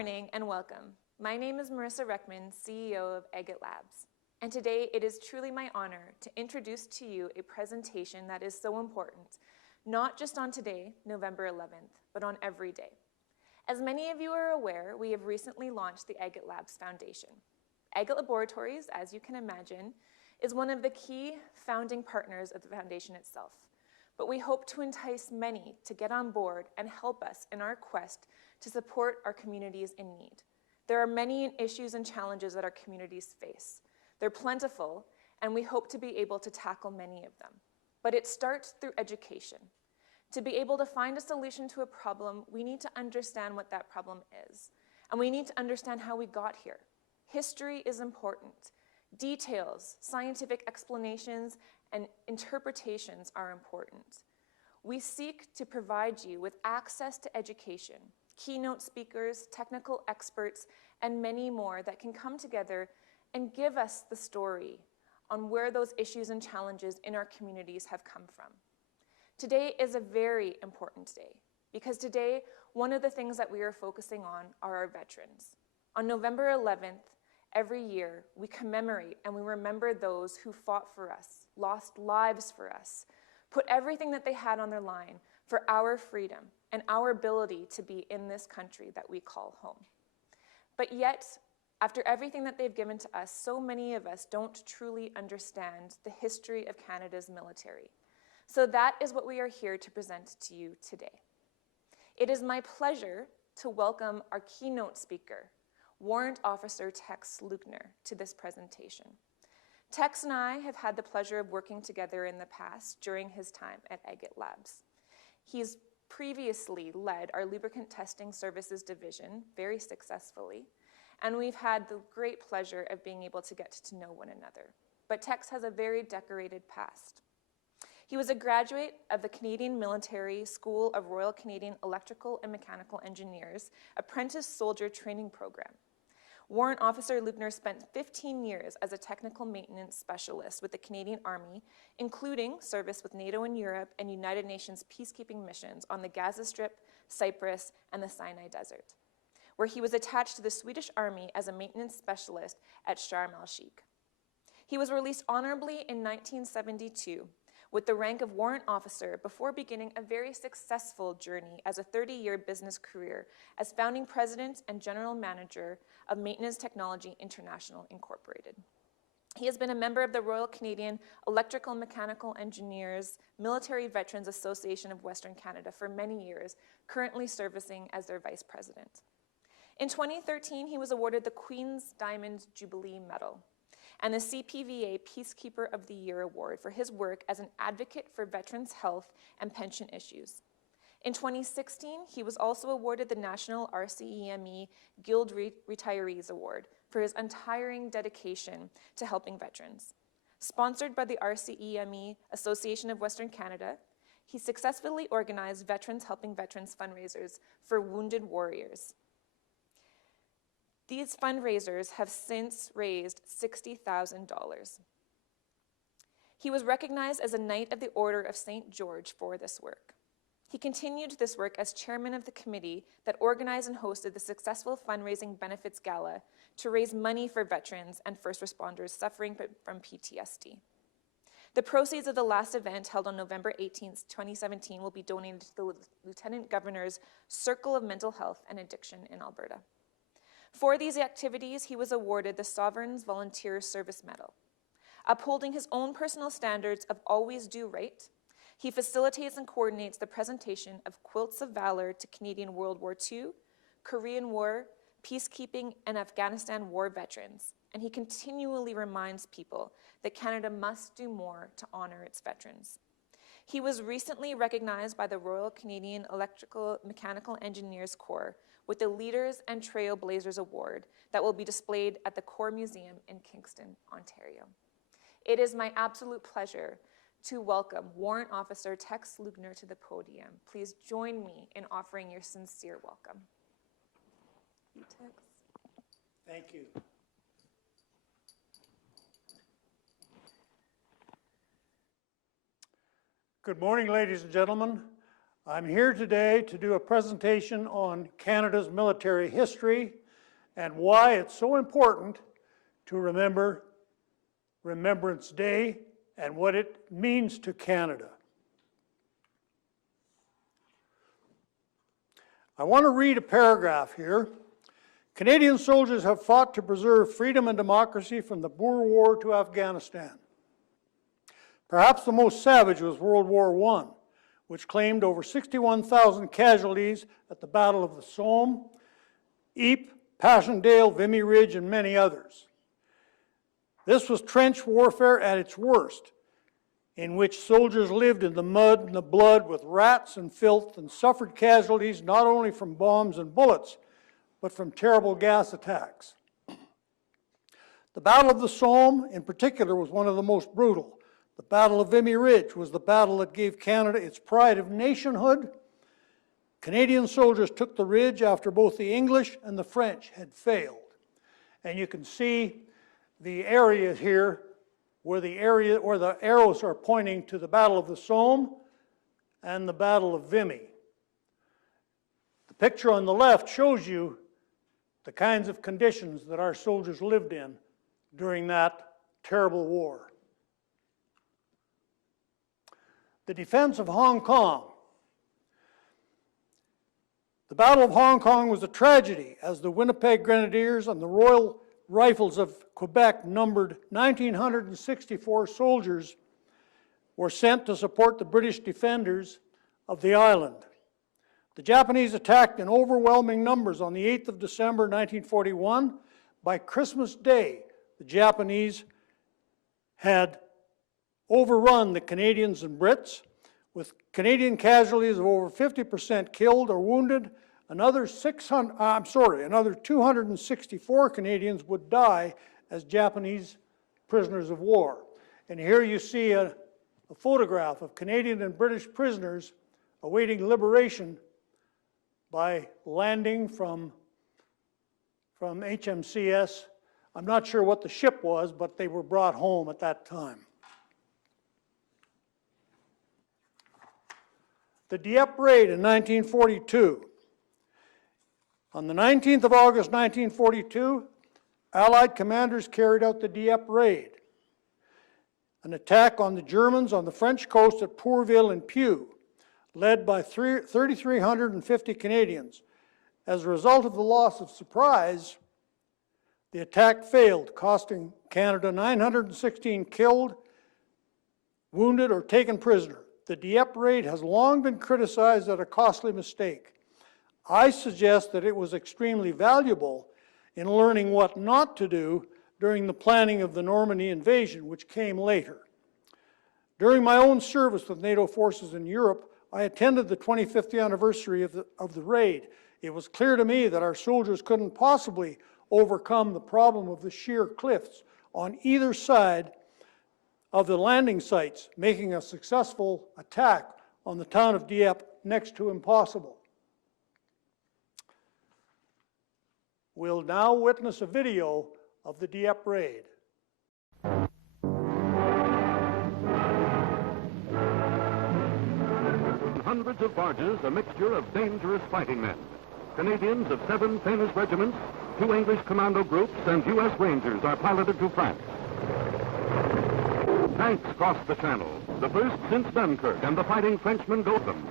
morning and welcome. My name is Marissa Reckman, CEO of AGAT Labs. And today it is truly my honor to introduce to you a presentation that is so important, not just on today, November 11th, but on every day. As many of you are aware, we have recently launched the AGAT Labs Foundation. AGAT Laboratories, as you can imagine, is one of the key founding partners of the foundation itself. But we hope to entice many to get on board and help us in our quest to support our communities in need. There are many issues and challenges that our communities face. They're plentiful, and we hope to be able to tackle many of them. But it starts through education. To be able to find a solution to a problem, we need to understand what that problem is, and we need to understand how we got here. History is important. Details, scientific explanations, and interpretations are important. We seek to provide you with access to education, keynote speakers, technical experts, and many more that can come together and give us the story on where those issues and challenges in our communities have come from. Today is a very important day because today, one of the things that we are focusing on are our veterans. On November 11th, every year, we commemorate and we remember those who fought for us, lost lives for us, put everything that they had on their line for our freedom and our ability to be in this country that we call home. But yet, after everything that they've given to us, so many of us don't truly understand the history of Canada's military. So that is what we are here to present to you today. It is my pleasure to welcome our keynote speaker, Warrant Officer Tex Leugner, to this presentation. Tex and I have had the pleasure of working together in the past during his time at AGAT Labs. He's previously led our lubricant testing services division very successfully, and we've had the great pleasure of being able to get to know one another. But Tex has a very decorated past. He was a graduate of the Canadian Military School of Royal Canadian Electrical and Mechanical Engineers Apprentice Soldier Training Program. Warrant Officer Leugner spent 15 years as a technical maintenance specialist with the Canadian Army, including service with NATO in Europe and United Nations peacekeeping missions on the Gaza Strip, Cyprus, and the Sinai Desert, where he was attached to the Swedish Army as a maintenance specialist at Sharm el-Sheikh. He was released honorably in 1972 with the rank of warrant officer before beginning a very successful journey as a 30-year business career as founding president and general manager of Maintenance Technology International Incorporated. He has been a member of the Royal Canadian Electrical and Mechanical Engineers Military Veterans Association of Western Canada for many years, currently servicing as their vice president. In 2013, he was awarded the Queen's Diamond Jubilee Medal and the CPVA Peacekeeper of the Year Award for his work as an advocate for veterans' health and pension issues. In 2016, he was also awarded the National RCEME Guild Retirees Award for his untiring dedication to helping veterans. Sponsored by the RCEME Association of Western Canada, he successfully organized Veterans Helping Veterans fundraisers for wounded warriors. These fundraisers have since raised $60,000. He was recognized as a Knight of the Order of St. George for this work. He continued this work as chairman of the committee that organized and hosted the successful fundraising benefits gala to raise money for veterans and first responders suffering from PTSD. The proceeds of the last event, held on November 18, 2017, will be donated to the Lieutenant Governor's Circle of Mental Health and Addiction in Alberta. For these activities, he was awarded the Sovereign's Volunteer Service Medal. Upholding his own personal standards of always do right, he facilitates and coordinates the presentation of Quilts of Valor to Canadian World War II, Korean War, peacekeeping, and Afghanistan war veterans, and he continually reminds people that Canada must do more to honor its veterans. He was recently recognized by the Royal Canadian Electrical Mechanical Engineers Corps with the Leaders and Trailblazers Award that will be displayed at the Corps Museum in Kingston, Ontario. It is my absolute pleasure to welcome Warrant Officer Tex Leugner to the podium. Please join me in offering your sincere welcome. You, Tex. Thank you. Good morning, ladies and gentlemen. I'm here today to do a presentation on Canada's military history and why it's so important to remember Remembrance Day and what it means to Canada. I want to read a paragraph here. Canadian soldiers have fought to preserve freedom and democracy from the Boer War to Afghanistan. Perhaps the most savage was World War I, which claimed over 61,000 casualties at the Battle of the Somme, Ypres, Passchendaele, Vimy Ridge, and many others. This was trench warfare at its worst, in which soldiers lived in the mud and the blood with rats and filth and suffered casualties not only from bombs and bullets, but from terrible gas attacks. The Battle of the Somme, in particular, was one of the most brutal. The Battle of Vimy Ridge was the battle that gave Canada its pride of nationhood. Canadian soldiers took the ridge after both the English and the French had failed. And you can see the area here where the arrows are pointing to the Battle of the Somme and the Battle of Vimy. The picture on the left shows you the kinds of conditions that our soldiers lived in during that terrible war. The defense of Hong Kong. The Battle of Hong Kong was a tragedy, as the Winnipeg Grenadiers and the Royal Rifles of Quebec numbered 1,964 soldiers were sent to support the British defenders of the island. The Japanese attacked in overwhelming numbers on the 8th of December 1941. By Christmas Day, the Japanese had overrun the Canadians and Brits, with Canadian casualties of over 50% killed or wounded. Another 264 Canadians would die as Japanese prisoners of war. And here you see a photograph of Canadian and British prisoners awaiting liberation by landing from HMCS. I'm not sure what the ship was, but they were brought home at that time. The Dieppe Raid in 1942. On the 19th of August 1942, Allied commanders carried out the Dieppe Raid, an attack on the Germans on the French coast at Pourville and Pau, led by 3,350 Canadians. As a result of the loss of surprise, the attack failed, costing Canada 916 killed, wounded, or taken prisoner. The Dieppe Raid has long been criticized as a costly mistake. I suggest that it was extremely valuable in learning what not to do during the planning of the Normandy invasion, which came later. During my own service with NATO forces in Europe, I attended the 25th anniversary of the raid. It was clear to me that our soldiers couldn't possibly overcome the problem of the sheer cliffs on either side of the landing sites, making a successful attack on the town of Dieppe next to impossible. We'll now witness a video of the Dieppe Raid. Hundreds of barges, a mixture of dangerous fighting men. Canadians of 7 famous regiments, 2 English commando groups, and U.S. Rangers are piloted to France. Tanks cross the channel, the first since Dunkirk, and the fighting Frenchmen go them.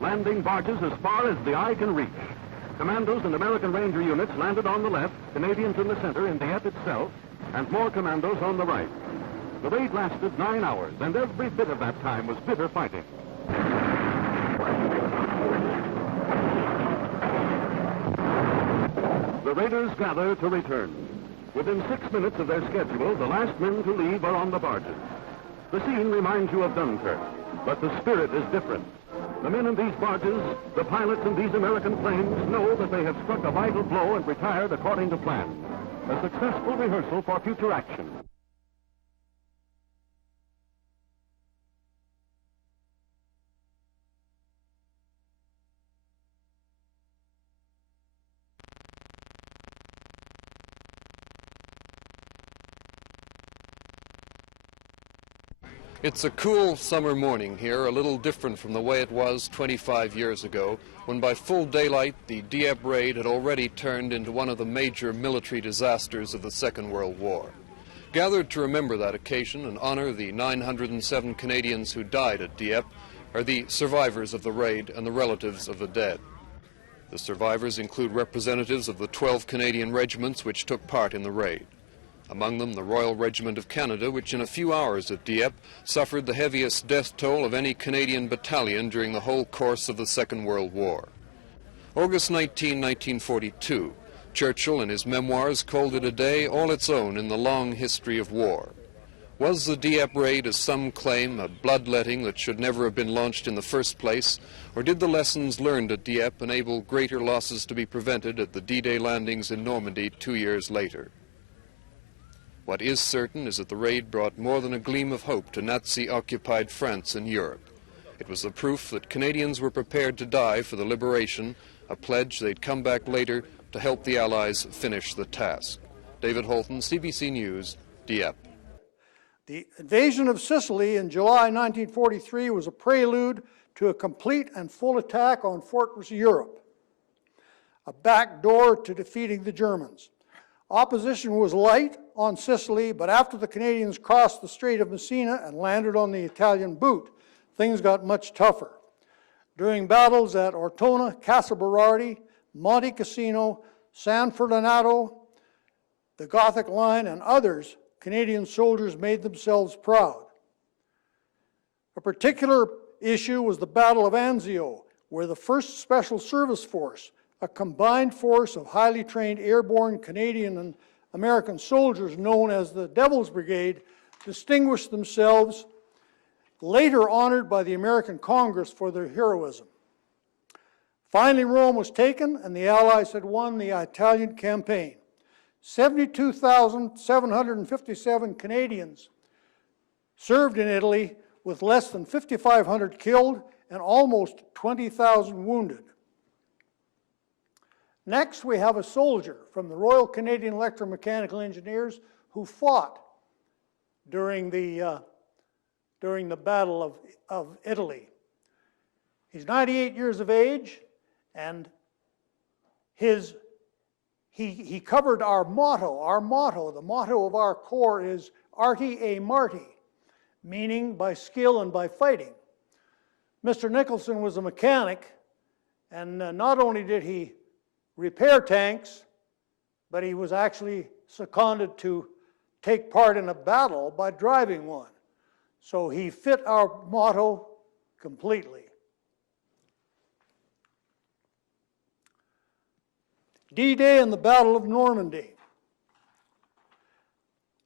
Landing barges as far as the eye can reach. Commandos and American Ranger units landed on the left, Canadians in the center in Dieppe itself, and more commandos on the right. The raid lasted 9 hours, and every bit of that time was bitter fighting. The raiders gather to return. Within 6 minutes of their schedule, the last men to leave are on the barges. The scene reminds you of Dunkirk, but the spirit is different. The men in these barges, the pilots in these American planes, know that they have struck a vital blow and retired according to plan. A successful rehearsal for future action. It's a cool summer morning here, a little different from the way it was 25 years ago, when by full daylight the Dieppe Raid had already turned into one of the major military disasters of the Second World War. Gathered to remember that occasion and honor the 907 Canadians who died at Dieppe are the survivors of the raid and the relatives of the dead. The survivors include representatives of the 12 Canadian regiments which took part in the raid. Among them, the Royal Regiment of Canada, which in a few hours at Dieppe suffered the heaviest death toll of any Canadian battalion during the whole course of the Second World War. August 19, 1942, Churchill in his memoirs called it a day all its own in the long history of war. Was the Dieppe Raid, as some claim, a bloodletting that should never have been launched in the first place, or did the lessons learned at Dieppe enable greater losses to be prevented at the D-Day landings in Normandy 2 years later? What is certain is that the raid brought more than a gleam of hope to Nazi-occupied France and Europe. It was the proof that Canadians were prepared to die for the liberation, a pledge they'd come back later to help the Allies finish the task. David Holton, CBC News, Dieppe. The invasion of Sicily in July 1943 was a prelude to a complete and full attack on Fortress Europe, a backdoor to defeating the Germans. Opposition was light on Sicily, but after the Canadians crossed the Strait of Messina and landed on the Italian boot, things got much tougher. During battles at Ortona, Casa Berardi, Monte Cassino, San Ferdinando, the Gothic Line, and others, Canadian soldiers made themselves proud. A particular issue was the Battle of Anzio, where the 1st Special Service Force, a combined force of highly trained airborne Canadian and American soldiers known as the Devil's Brigade, distinguished themselves, later honored by the American Congress for their heroism. Finally, Rome was taken and the Allies had won the Italian campaign. 72,757 Canadians served in Italy with less than 5,500 killed and almost 20,000 wounded. Next, we have a soldier from the Royal Canadian Electromechanical Engineers who fought during the Battle of Italy. He's 98 years of age, and he covered our motto. The motto of our corps is Arti e Marti, meaning by skill and by fighting. Mr. Nicholson was a mechanic, and not only did he repair tanks, but he was actually seconded to take part in a battle by driving one. So he fit our motto completely. D-Day and the Battle of Normandy.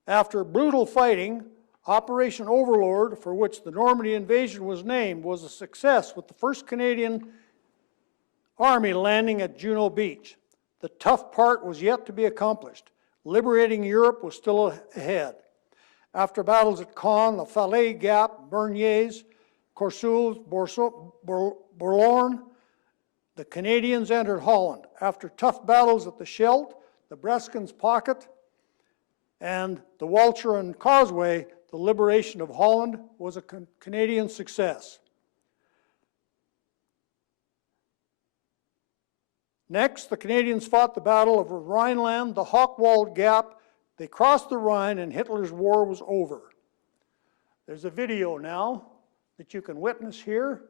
After brutal fighting, Operation Overlord, for which the Normandy invasion was named, was a success, with the 1st Canadian Army landing at Juno Beach. The tough part was yet to be accomplished. Liberating Europe was still ahead. After battles at Caen, La Falaise Gap, Berniers, Courseulles, Boulogne, the Canadians entered Holland. After tough battles at the Scheldt, the Breskens Pocket, and the Walcheren Causeway, the liberation of Holland was a Canadian success. Next, the Canadians fought the Battle of Rhineland, the Hochwald Gap. They crossed the Rhine and Hitler's war was over. There's a video now that you can witness here.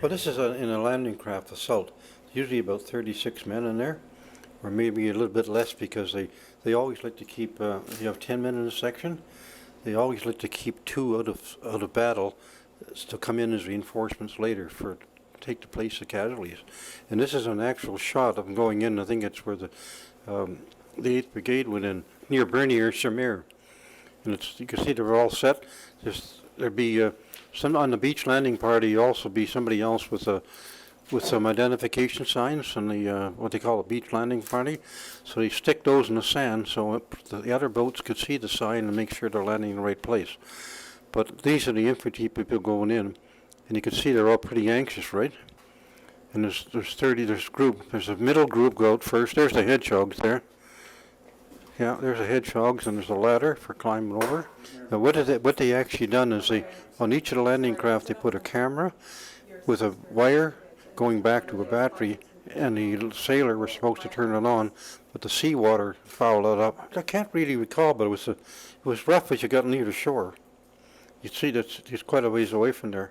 Well, this is in a landing craft assault. Usually about 36 men in there, or maybe a little bit less, because they always like to keep, you have 10 men in a section, they always like to keep 2 out of battle to come in as reinforcements later for take the place of casualties. And this is an actual shot of them going in. I think it's where the the 8th Brigade went in near Bernie or Shamir. And you can see they're all set. There'd be some on the beach landing party. Also be somebody else with some identification signs on the what they call a beach landing party. So they stick those in the sand so the other boats could see the sign and make sure they're landing in the right place. But these are the infantry people going in, and you can see they're all pretty anxious, right? And there's a middle group go out first. There's the hedgehogs there. Yeah, there's the hedgehogs, and there's a ladder for climbing over. Now, what they actually done is on each of the landing craft, they put a camera with a wire going back to a battery, and the sailor was supposed to turn it on, but the seawater fouled it up. I can't really recall, but it was rough as you got near the shore. You'd see that it's quite a ways away from there.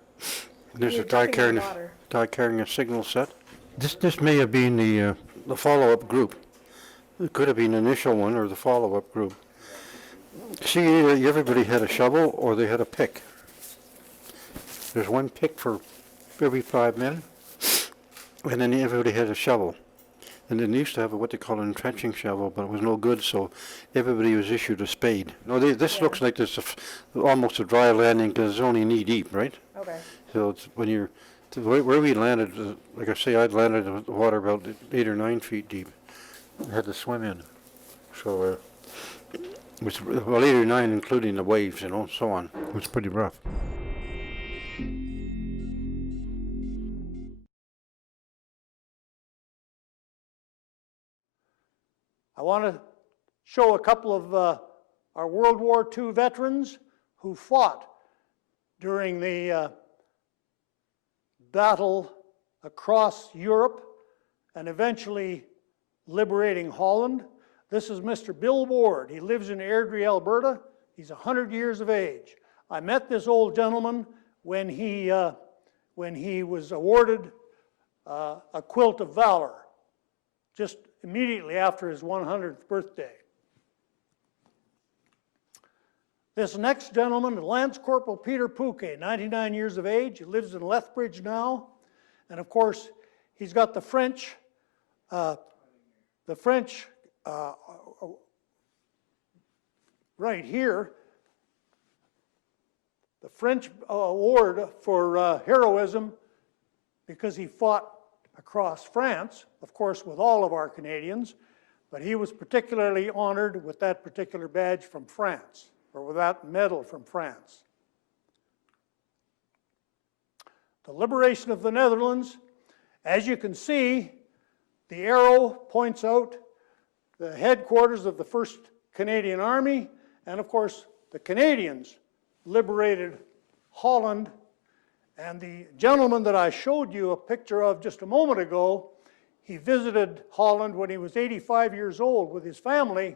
And there's a guy carrying a signal set. This may have been the follow-up group. It could have been the initial one or the follow-up group. See, everybody had a shovel or they had a pick. There's one pick for every 5 men, and then everybody had a shovel. And then they used to have what they call an entrenching shovel, but it was no good, so everybody was issued a spade. No, this looks like this almost a dry landing because it's only knee deep, right? Okay. So it's when you're where we landed, like I say, I'd landed in the water about 8 or 9 feet deep. I had to swim in. So it was, well, 8 or 9 including the waves, so on. It was pretty rough. I want to show a couple of our World War II veterans who fought during the battle across Europe and eventually liberating Holland. This is Mr. Bill Ward. He lives in Airdrie, Alberta. He's 100 years of age. I met this old gentleman when he was awarded a Quilt of Valor, just immediately after his 100th birthday. This next gentleman, Lance Corporal Peter Pouquet, 99 years of age. He lives in Lethbridge now. And of course, he's got the French right here, the French award for heroism because he fought across France, of course, with all of our Canadians, but he was particularly honored with that particular badge from France, or with that medal from France. The liberation of the Netherlands, as you can see, the arrow points out the headquarters of the 1st Canadian Army, and of course, the Canadians liberated Holland. And the gentleman that I showed you a picture of just a moment ago, he visited Holland when he was 85 years old with his family,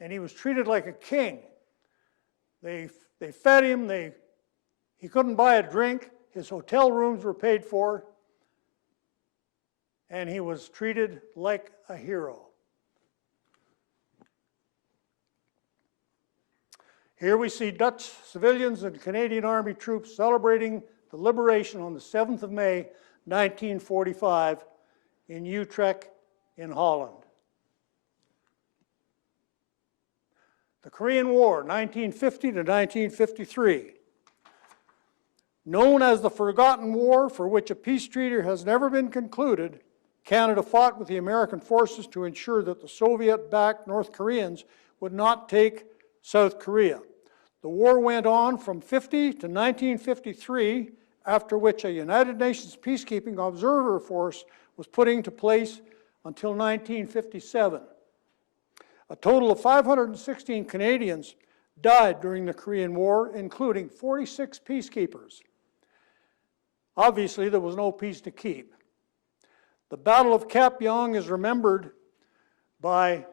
and he was treated like a king. They fed him, he couldn't buy a drink, his hotel rooms were paid for, and he was treated like a hero. Here we see Dutch civilians and Canadian Army troops celebrating the liberation on the 7th of May, 1945 in Utrecht in Holland. The Korean War, 1950 to 1953. Known as the Forgotten War, for which a peace treaty has never been concluded, Canada fought with the American forces to ensure that the Soviet-backed North Koreans would not take South Korea. The war went on from 50 to 1953, after which a United Nations peacekeeping observer force was put into place until 1957. A total of 516 Canadians died during the Korean War, including 46 peacekeepers. Obviously, there was no peace to keep. The Battle of Kapyong is remembered by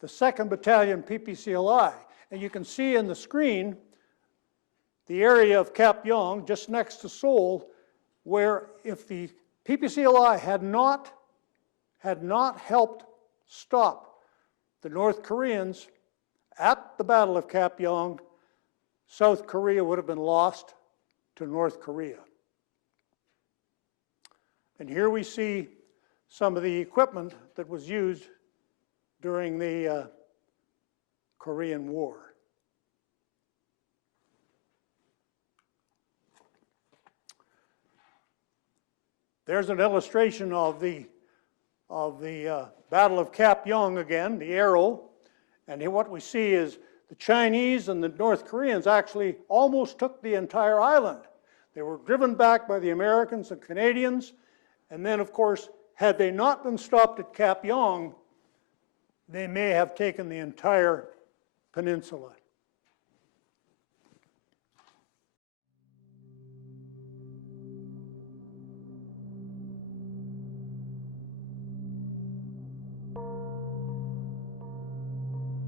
the 2nd Battalion PPCLI. And you can see in the screen the area of Kapyong just next to Seoul, where if the PPCLI had not helped stop the North Koreans at the Battle of Kapyong, South Korea would have been lost to North Korea. And here we see some of the equipment that was used during the Korean War. There's an illustration of the Battle of Cap Yong again, the arrow, and what we see is the Chinese and the North Koreans actually almost took the entire island. They were driven back by the Americans and Canadians, and then of course, had they not been stopped at Cap Yong, they may have taken the entire peninsula.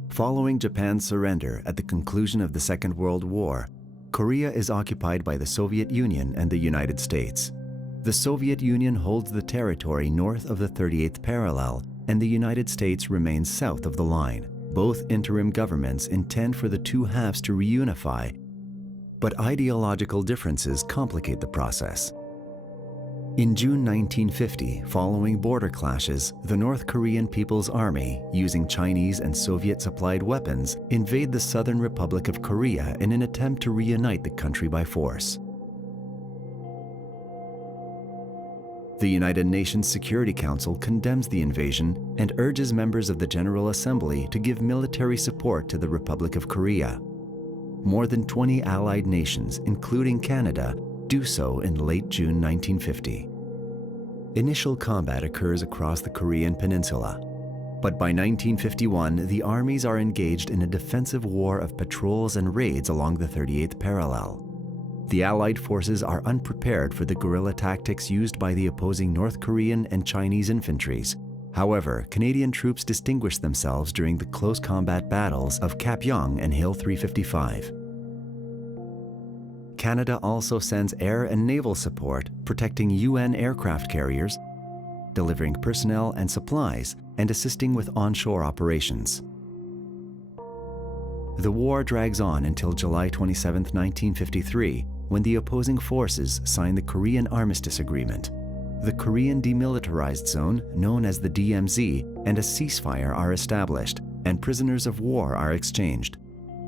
Following Japan's surrender at the conclusion of the Second World War, Korea is occupied by the Soviet Union and the United States. The Soviet Union holds the territory north of the 38th parallel, and the United States remains south of the line. Both interim governments intend for the two halves to reunify, but ideological differences complicate the process. In June 1950, following border clashes, the North Korean People's Army, using Chinese and Soviet-supplied weapons, invade the Southern Republic of Korea in an attempt to reunite the country by force. The United Nations Security Council condemns the invasion and urges members of the General Assembly to give military support to the Republic of Korea. More than 20 allied nations, including Canada, do so in late June 1950. Initial combat occurs across the Korean peninsula, but by 1951, the armies are engaged in a defensive war of patrols and raids along the 38th parallel. The Allied forces are unprepared for the guerrilla tactics used by the opposing North Korean and Chinese infantries. However, Canadian troops distinguished themselves during the close combat battles of Cap Yong and Hill 355. Canada also sends air and naval support, protecting UN aircraft carriers, delivering personnel and supplies, and assisting with onshore operations. The war drags on until July 27, 1953, when the opposing forces sign the Korean Armistice Agreement. The Korean Demilitarized Zone, known as the DMZ, and a ceasefire are established, and prisoners of war are exchanged.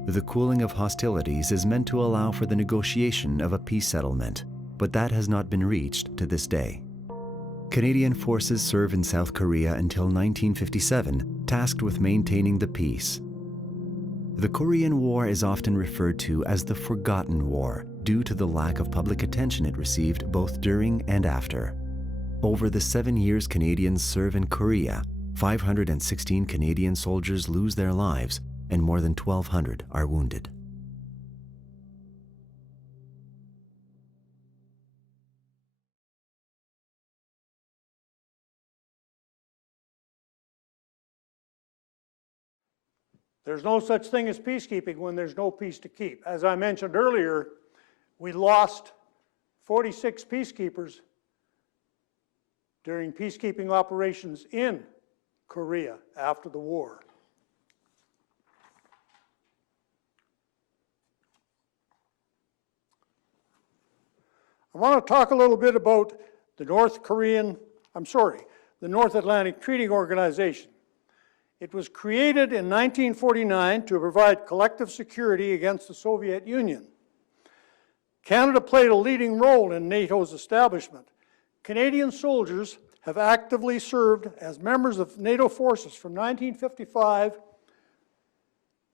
The cooling of hostilities is meant to allow for the negotiation of a peace settlement, but that has not been reached to this day. Canadian forces serve in South Korea until 1957, tasked with maintaining the peace. The Korean War is often referred to as the Forgotten War, due to the lack of public attention it received both during and after. Over the 7 years Canadians serve in Korea, 516 Canadian soldiers lose their lives, and more than 1,200 are wounded. There's no such thing as peacekeeping when there's no peace to keep. As I mentioned earlier, we lost 46 peacekeepers during peacekeeping operations in Korea after the war. I want to talk a little bit about the North Atlantic Treaty Organization. It was created in 1949 to provide collective security against the Soviet Union. Canada played a leading role in NATO's establishment. Canadian soldiers have actively served as members of NATO forces from 1955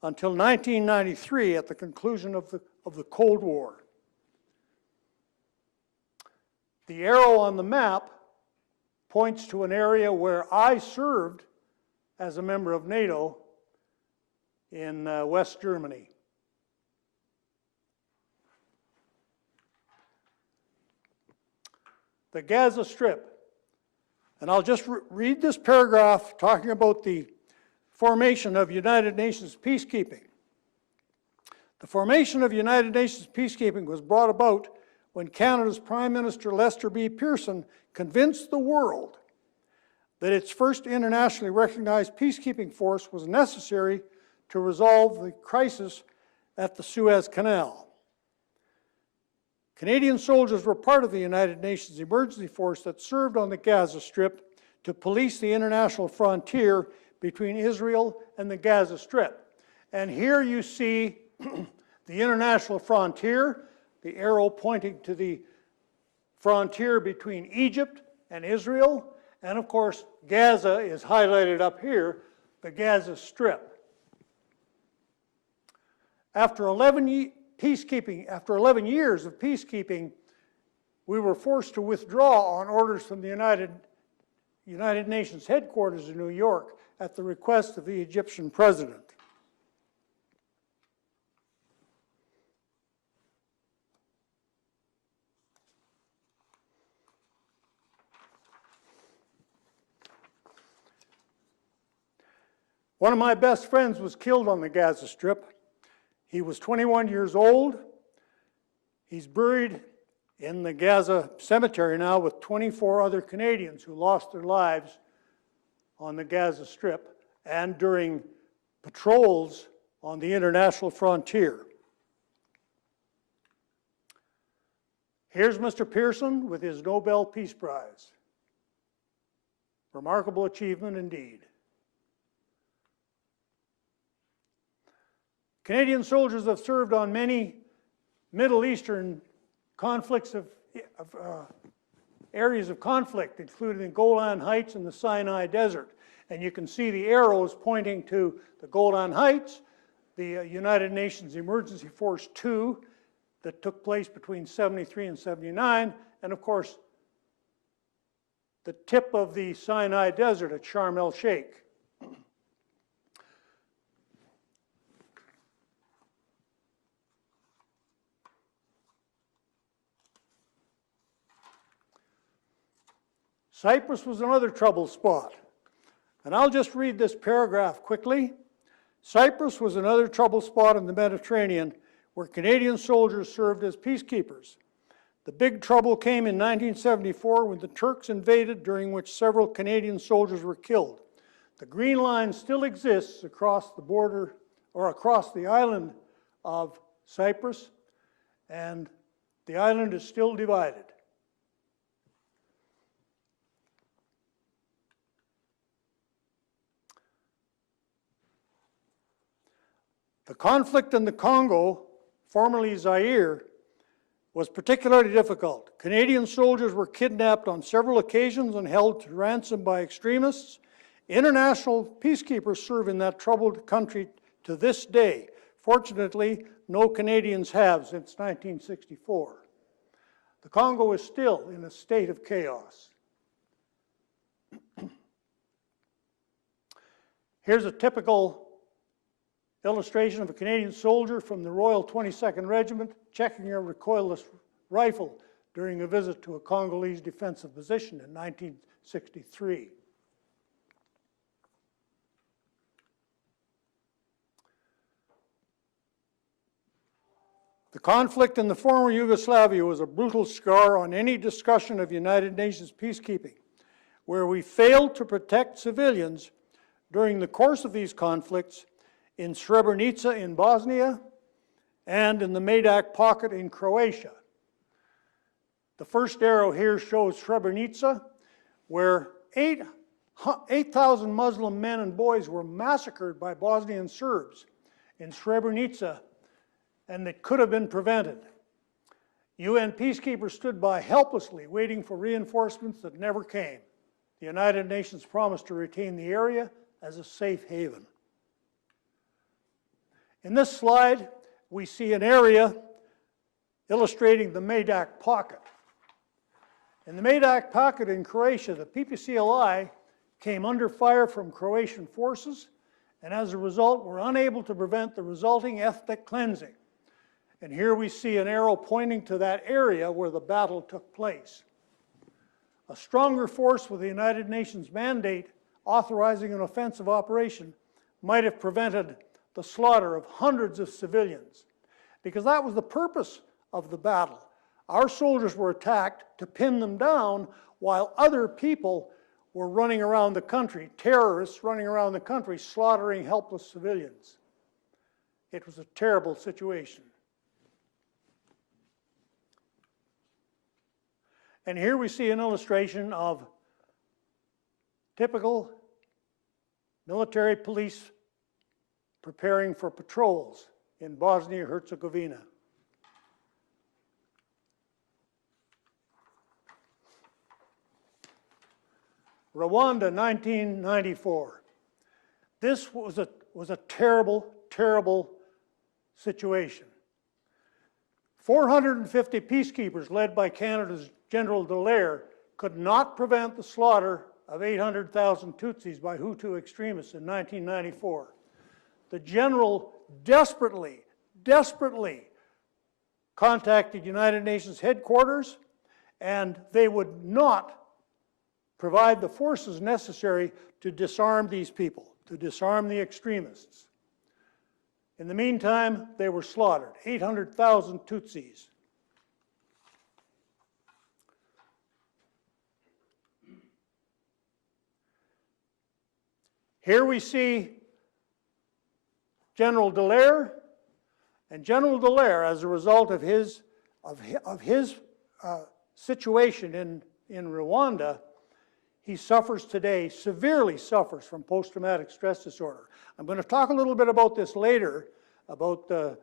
until 1993 at the conclusion of the Cold War. The arrow on the map points to an area where I served as a member of NATO in West Germany. The Gaza Strip. And I'll just read this paragraph talking about the formation of United Nations peacekeeping. The formation of United Nations peacekeeping was brought about when Canada's Prime Minister Lester B. Pearson convinced the world that its first internationally recognized peacekeeping force was necessary to resolve the crisis at the Suez Canal. Canadian soldiers were part of the United Nations emergency force that served on the Gaza Strip to police the international frontier between Israel and the Gaza Strip. And here you see the international frontier, the arrow pointing to the frontier between Egypt and Israel, and of course Gaza is highlighted up here, the Gaza Strip. After 11 years of peacekeeping, we were forced to withdraw on orders from the United Nations headquarters in New York at the request of the Egyptian president. One of my best friends was killed on the Gaza Strip. He was 21 years old. He's buried in the Gaza cemetery now with 24 other Canadians who lost their lives on the Gaza Strip and during patrols on the international frontier. Here's Mr. Pearson with his Nobel Peace Prize. Remarkable achievement indeed. Canadian soldiers have served on many Middle Eastern conflicts areas of conflict, including the Golan Heights and the Sinai Desert. And you can see the arrows pointing to the Golan Heights, the United Nations Emergency Force 2 that took place between 73 and 79, and of course the tip of the Sinai Desert at Sharm el-Sheikh. Cyprus was another trouble spot. And I'll just read this paragraph quickly. Cyprus was another trouble spot in the Mediterranean where Canadian soldiers served as peacekeepers. The big trouble came in 1974 when the Turks invaded, during which several Canadian soldiers were killed. The green line still exists across the border, or across the island of Cyprus, and the island is still divided. The conflict in the Congo, formerly Zaire, was particularly difficult. Canadian soldiers were kidnapped on several occasions and held to ransom by extremists. International peacekeepers serve in that troubled country to this day. Fortunately, no Canadians have since 1964. The Congo is still in a state of chaos. Here's a typical illustration of a Canadian soldier from the Royal 22nd Regiment checking a recoilless rifle during a visit to a Congolese defensive position in 1963. The conflict in the former Yugoslavia was a brutal scar on any discussion of United Nations peacekeeping, where we failed to protect civilians during the course of these conflicts in Srebrenica in Bosnia and in the Medak Pocket in Croatia. The first arrow here shows Srebrenica, where 8,000 Muslim men and boys were massacred by Bosnian Serbs in Srebrenica, and it could have been prevented. UN peacekeepers stood by helplessly, waiting for reinforcements that never came. The United Nations promised to retain the area as a safe haven. In this slide, we see an area illustrating the Medak Pocket. In the Medak Pocket in Croatia, the PPCLI came under fire from Croatian forces, and as a result were unable to prevent the resulting ethnic cleansing. And here we see an arrow pointing to that area where the battle took place. A stronger force with the United Nations mandate authorizing an offensive operation might have prevented the slaughter of hundreds of civilians, because that was the purpose of the battle. Our soldiers were attacked to pin them down while other people were running around the country, terrorists running around the country, slaughtering helpless civilians. It was a terrible situation. And here we see an illustration of typical military police preparing for patrols in Bosnia-Herzegovina. Rwanda, 1994. This was a terrible, terrible situation. 450 peacekeepers led by Canada's General Dallaire could not prevent the slaughter of 800,000 Tutsis by Hutu extremists in 1994. The general desperately contacted United Nations headquarters, and they would not provide the forces necessary to disarm these people, to disarm the extremists. In the meantime, they were slaughtered, 800,000 Tutsis. Here we see General Dallaire, and General Dallaire, as a result of his situation in Rwanda, he suffers today, severely suffers from post-traumatic stress disorder. I'm going to talk a little bit about this later, about the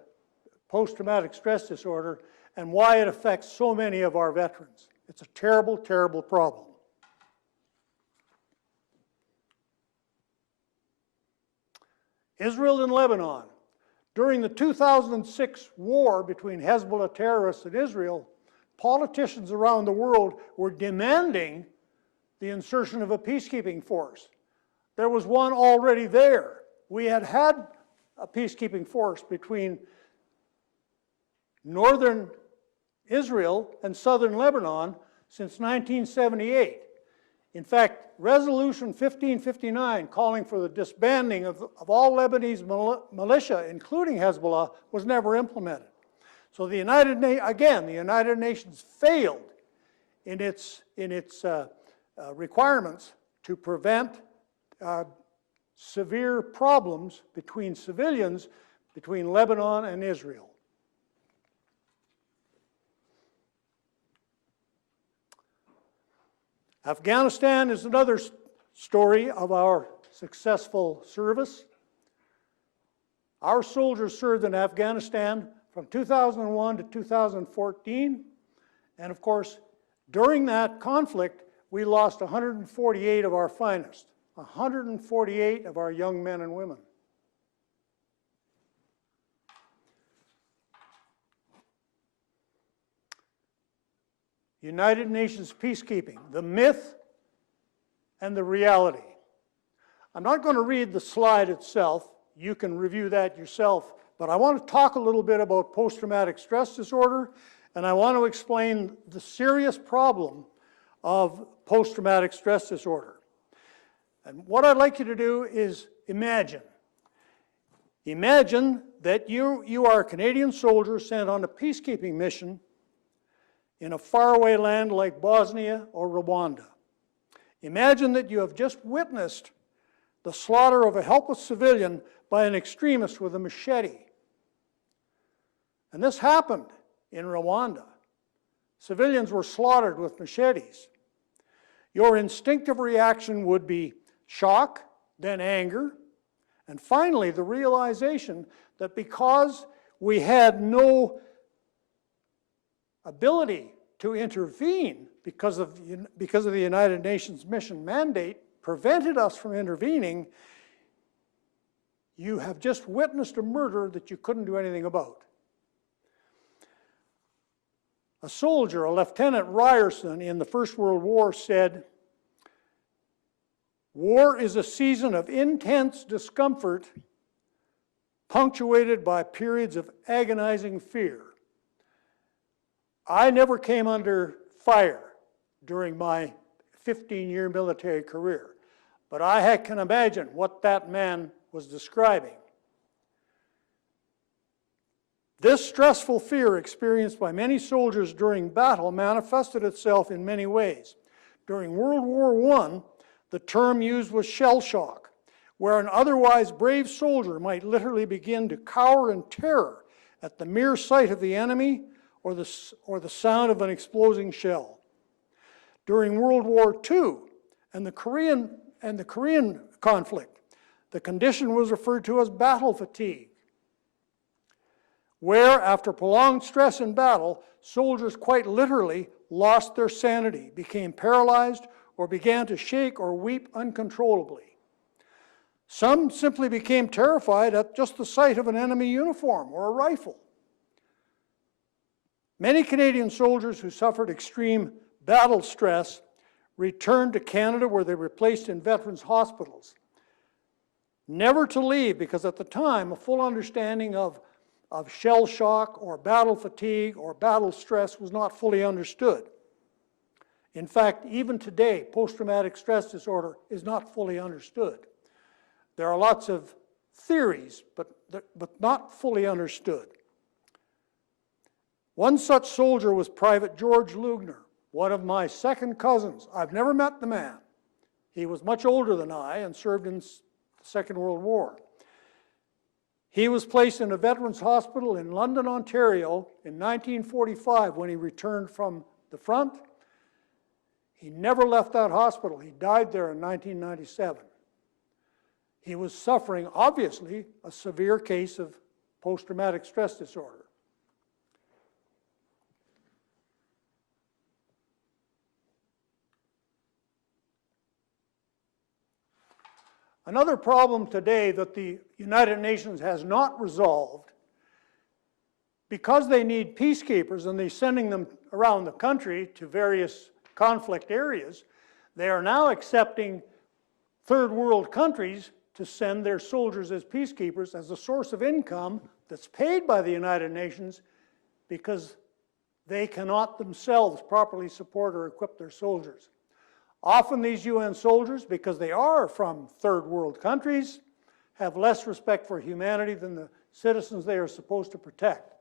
post-traumatic stress disorder and why it affects so many of our veterans. It's a terrible, terrible problem. Israel and Lebanon. During the 2006 war between Hezbollah terrorists and Israel, politicians around the world were demanding the insertion of a peacekeeping force. There was one already there. We had had a peacekeeping force between northern Israel and southern Lebanon since 1978. In fact, Resolution 1559, calling for the disbanding of all Lebanese militia, including Hezbollah, was never implemented. So the United Nations failed in its requirements to prevent severe problems between civilians between Lebanon and Israel. Afghanistan is another story of our successful service. Our soldiers served in Afghanistan from 2001 to 2014, and of course, during that conflict, we lost 148 of our finest, 148 of our young men and women. United Nations peacekeeping, the myth and the reality. I'm not going to read the slide itself. You can review that yourself, but I want to talk a little bit about post-traumatic stress disorder, and I want to explain the serious problem of post-traumatic stress disorder. And what I'd like you to do is imagine. Imagine that you are a Canadian soldier sent on a peacekeeping mission in a faraway land like Bosnia or Rwanda. Imagine that you have just witnessed the slaughter of a helpless civilian by an extremist with a machete. And this happened in Rwanda. Civilians were slaughtered with machetes. Your instinctive reaction would be shock, then anger, and finally the realization that because we had no ability to intervene because of the United Nations mission mandate prevented us from intervening, you have just witnessed a murder that you couldn't do anything about. A soldier, a Lieutenant Ryerson in the First World War said, "War is a season of intense discomfort punctuated by periods of agonizing fear." I never came under fire during my 15-year military career, but I can imagine what that man was describing. This stressful fear experienced by many soldiers during battle manifested itself in many ways. During World War I, the term used was shell shock, where an otherwise brave soldier might literally begin to cower in terror at the mere sight of the enemy or the sound of an exploding shell. During World War II and the Korean conflict, The condition was referred to as battle fatigue, where after prolonged stress in battle, soldiers quite literally lost their sanity, became paralyzed, or began to shake or weep uncontrollably. Some simply became terrified at just the sight of an enemy uniform or a rifle. Many Canadian soldiers who suffered extreme battle stress returned to Canada, where they were placed in veterans' hospitals, never to leave, because at the time a full understanding of shell shock or battle fatigue or battle stress was not fully understood. In fact, even today, post-traumatic stress disorder is not fully understood. There are lots of theories, but not fully understood. One such soldier was Private George Leugner, one of my second cousins. I've never met the man. He was much older than I and served in the Second World War. He was placed in a veterans hospital in London, Ontario in 1945 when he returned from the front. He never left that hospital. He died there in 1997. He was suffering, obviously, a severe case of post-traumatic stress disorder. Another problem today that the United Nations has not resolved, because they need peacekeepers and they're sending them around the country to various conflict areas, they are now accepting third world countries to send their soldiers as peacekeepers as a source of income that's paid by the United Nations, because they cannot themselves properly support or equip their soldiers. Often these UN soldiers, because they are from third world countries, have less respect for humanity than the citizens they are supposed to protect.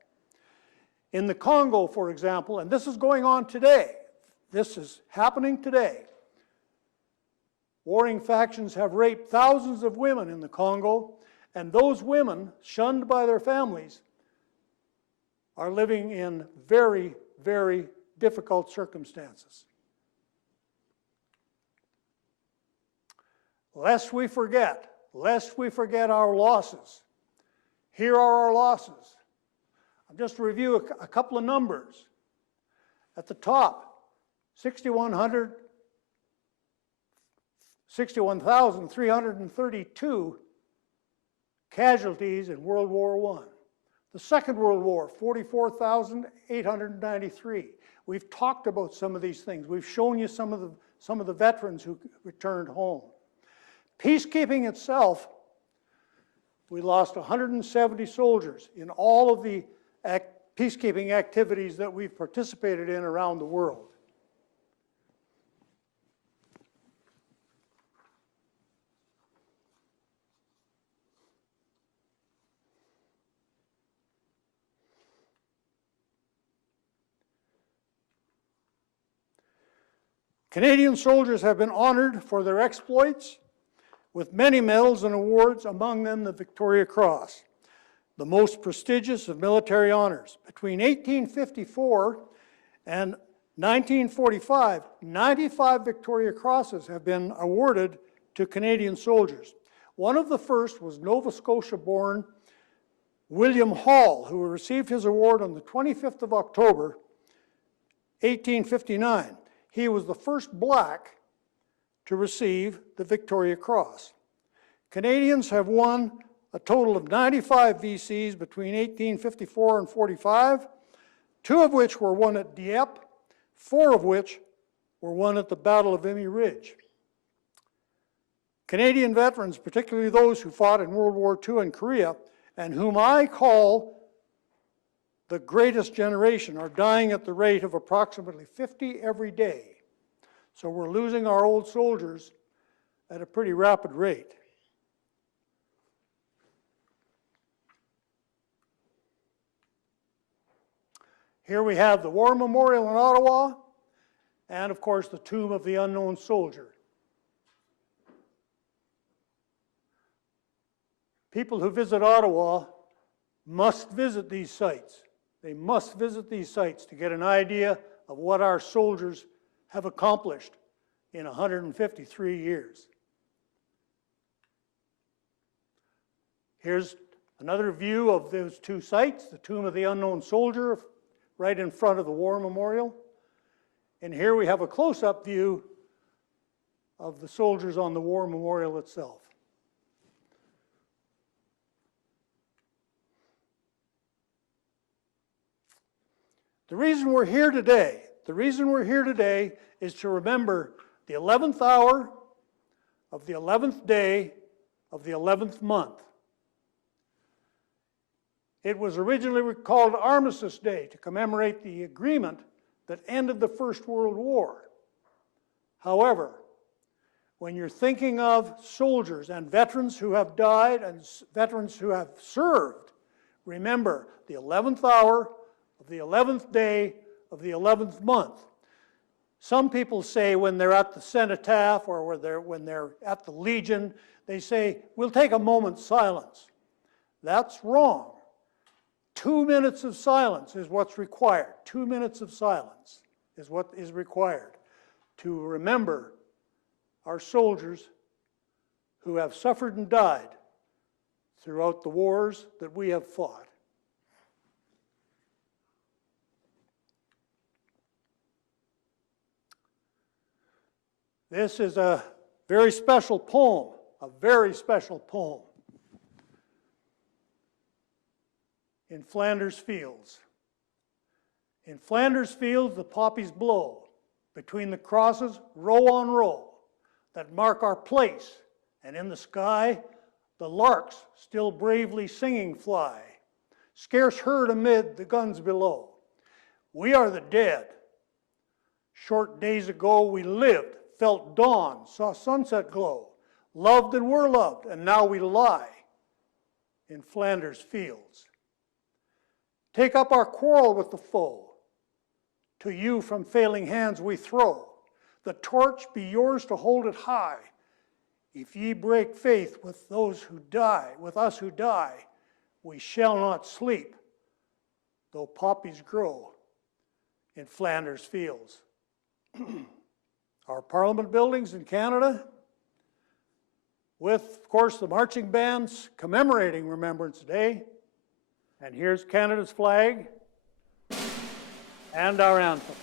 In the Congo, for example, and this is going on today, this is happening today, warring factions have raped thousands of women in the Congo, and those women, shunned by their families, are living in very, very difficult circumstances. Lest we forget our losses. Here are our losses. I'll just review a couple of numbers. At the top, 61,332 casualties in World War I. The Second World War, 44,893. We've talked about some of these things. We've shown you some of the veterans who returned home. Peacekeeping itself, we lost 170 soldiers in all of the peacekeeping activities that we've participated in around the world. Canadian soldiers have been honored for their exploits with many medals and awards, among them the Victoria Cross, the most prestigious of military honors. Between 1854 and 1945, 95 Victoria Crosses have been awarded to Canadian soldiers. One of the first was Nova Scotia-born William Hall, who received his award on the 25th of October, 1859. He was the first black to receive the Victoria Cross. Canadians have won a total of 95 VCs between 1854 and 45, 2 of which were won at Dieppe, 4 of which were won at the Battle of Vimy Ridge. Canadian veterans, particularly those who fought in World War II and Korea, and whom I call the greatest generation, are dying at the rate of approximately 50 every day. So we're losing our old soldiers at a pretty rapid rate. Here we have the War Memorial in Ottawa, and of course the Tomb of the Unknown Soldier. People who visit Ottawa must visit these sites. They must visit these sites to get an idea of what our soldiers have accomplished in 153 years. Here's another view of those two sites, the Tomb of the Unknown Soldier right in front of the War Memorial. And here we have a close-up view of the soldiers on the War Memorial itself. The reason we're here today is to remember the 11th hour of the 11th day of the 11th month. It was originally called Armistice Day to commemorate the agreement that ended the First World War. However, when you're thinking of soldiers and veterans who have died and veterans who have served, remember the 11th hour of the 11th day of the 11th month. Some people say when they're at the cenotaph or when they're at the Legion, they say, we'll take a moment's silence. That's wrong. 2 minutes of silence is what's required. 2 minutes of silence is what is required to remember our soldiers who have suffered and died throughout the wars that we have fought. This is a very special poem, a very special poem. In Flanders Fields. In Flanders Fields, the poppies blow between the crosses, row on row, that mark our place, and in the sky, the larks still bravely singing fly, scarce heard amid the guns below. We are the dead. Short days ago we lived, felt dawn, saw sunset glow, loved and were loved, and now we lie in Flanders Fields. Take up our quarrel with the foe. To you from failing hands we throw. The torch be yours to hold it high. If ye break faith with those who die, with us who die, we shall not sleep, though poppies grow in Flanders Fields. Our Parliament buildings in Canada, with, of course, the marching bands commemorating Remembrance Day. And here's Canada's flag and our anthem.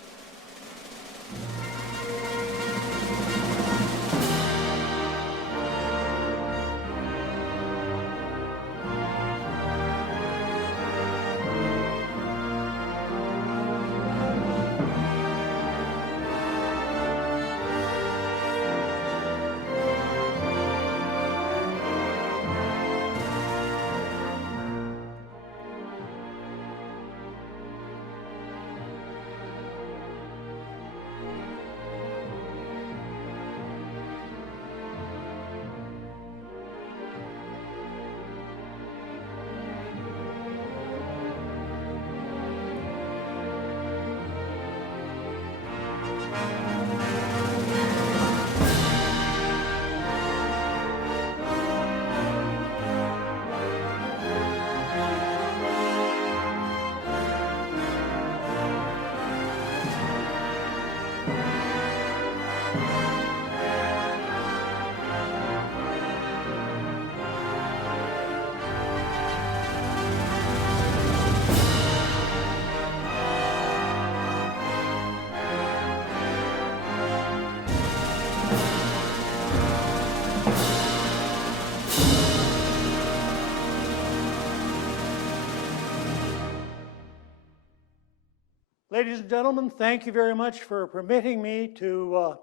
Ladies and gentlemen, thank you very much for permitting me to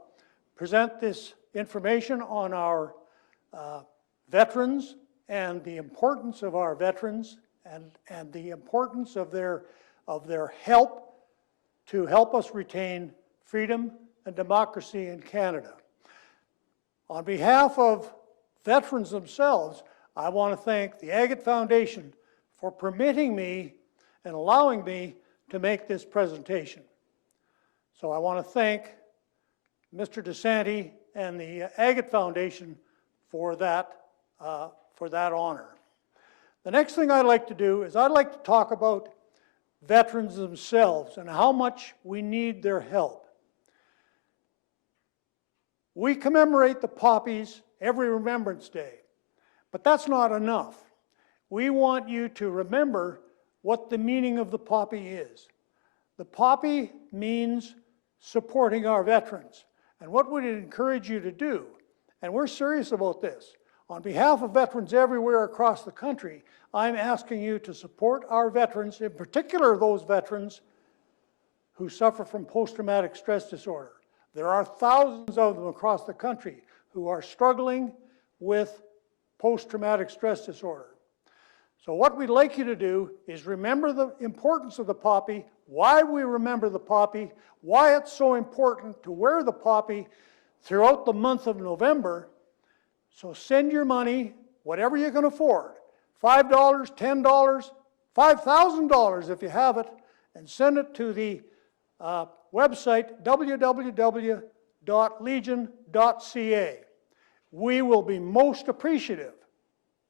present this information on our veterans and the importance of our veterans and the importance of their help to help us retain freedom and democracy in Canada. On behalf of veterans themselves, I want to thank the AGAT Foundation for permitting me and allowing me to make this presentation. So I want to thank Mr. DeSanti and the AGAT Foundation for that honor. The next thing I'd like to do is I'd like to talk about veterans themselves and how much we need their help. We commemorate the poppies every Remembrance Day, but that's not enough. we want you to remember what the meaning of the poppy is. The poppy means supporting our veterans. And what would it encourage you to do? And we're serious about this. On behalf of veterans everywhere across the country, I'm asking you to support our veterans, in particular those veterans who suffer from post-traumatic stress disorder. There are thousands of them across the country who are struggling with post-traumatic stress disorder. So what we'd like you to do is remember the importance of the poppy, why we remember the poppy, why it's so important to wear the poppy throughout the month of November. So send your money, whatever you can afford, $5, $10, $5,000 if you have it, and send it to the website www.legion.ca. We will be most appreciative.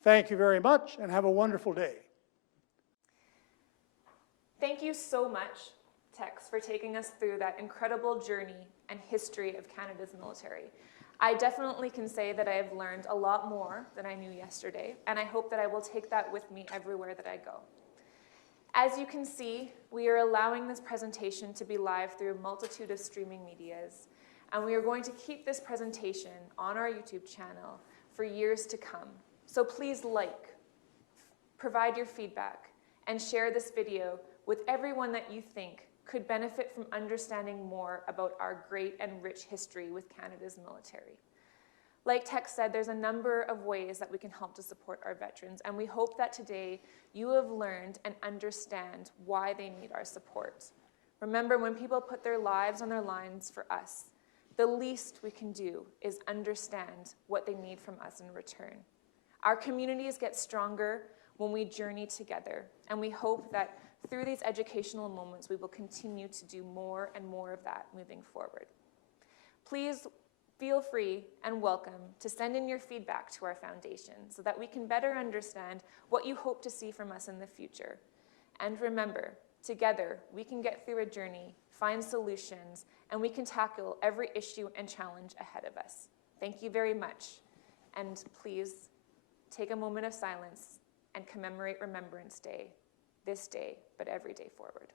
Thank you very much and have a wonderful day. Thank you so much, Tex, for taking us through that incredible journey and history of Canada's military. I definitely can say that I have learned a lot more than I knew yesterday, and I hope that I will take that with me everywhere that I go. As you can see, we are allowing this presentation to be live through a multitude of streaming medias, and we are going to keep this presentation on our YouTube channel for years to come. So please provide your feedback, and share this video with everyone that you think could benefit from understanding more about our great and rich history with Canada's military. Like Tex said, there's a number of ways that we can help to support our veterans, and we hope that today you have learned and understand why they need our support. Remember, when people put their lives on their lines for us, the least we can do is understand what they need from us in return. Our communities get stronger when we journey together, and we hope that through these educational moments, we will continue to do more and more of that moving forward. Please feel free and welcome to send in your feedback to our foundation so that we can better understand what you hope to see from us in the future. And remember, together, we can get through a journey, find solutions, and we can tackle every issue and challenge ahead of us. Thank you very much. And please take a moment of silence and commemorate Remembrance Day, this day, but every day forward.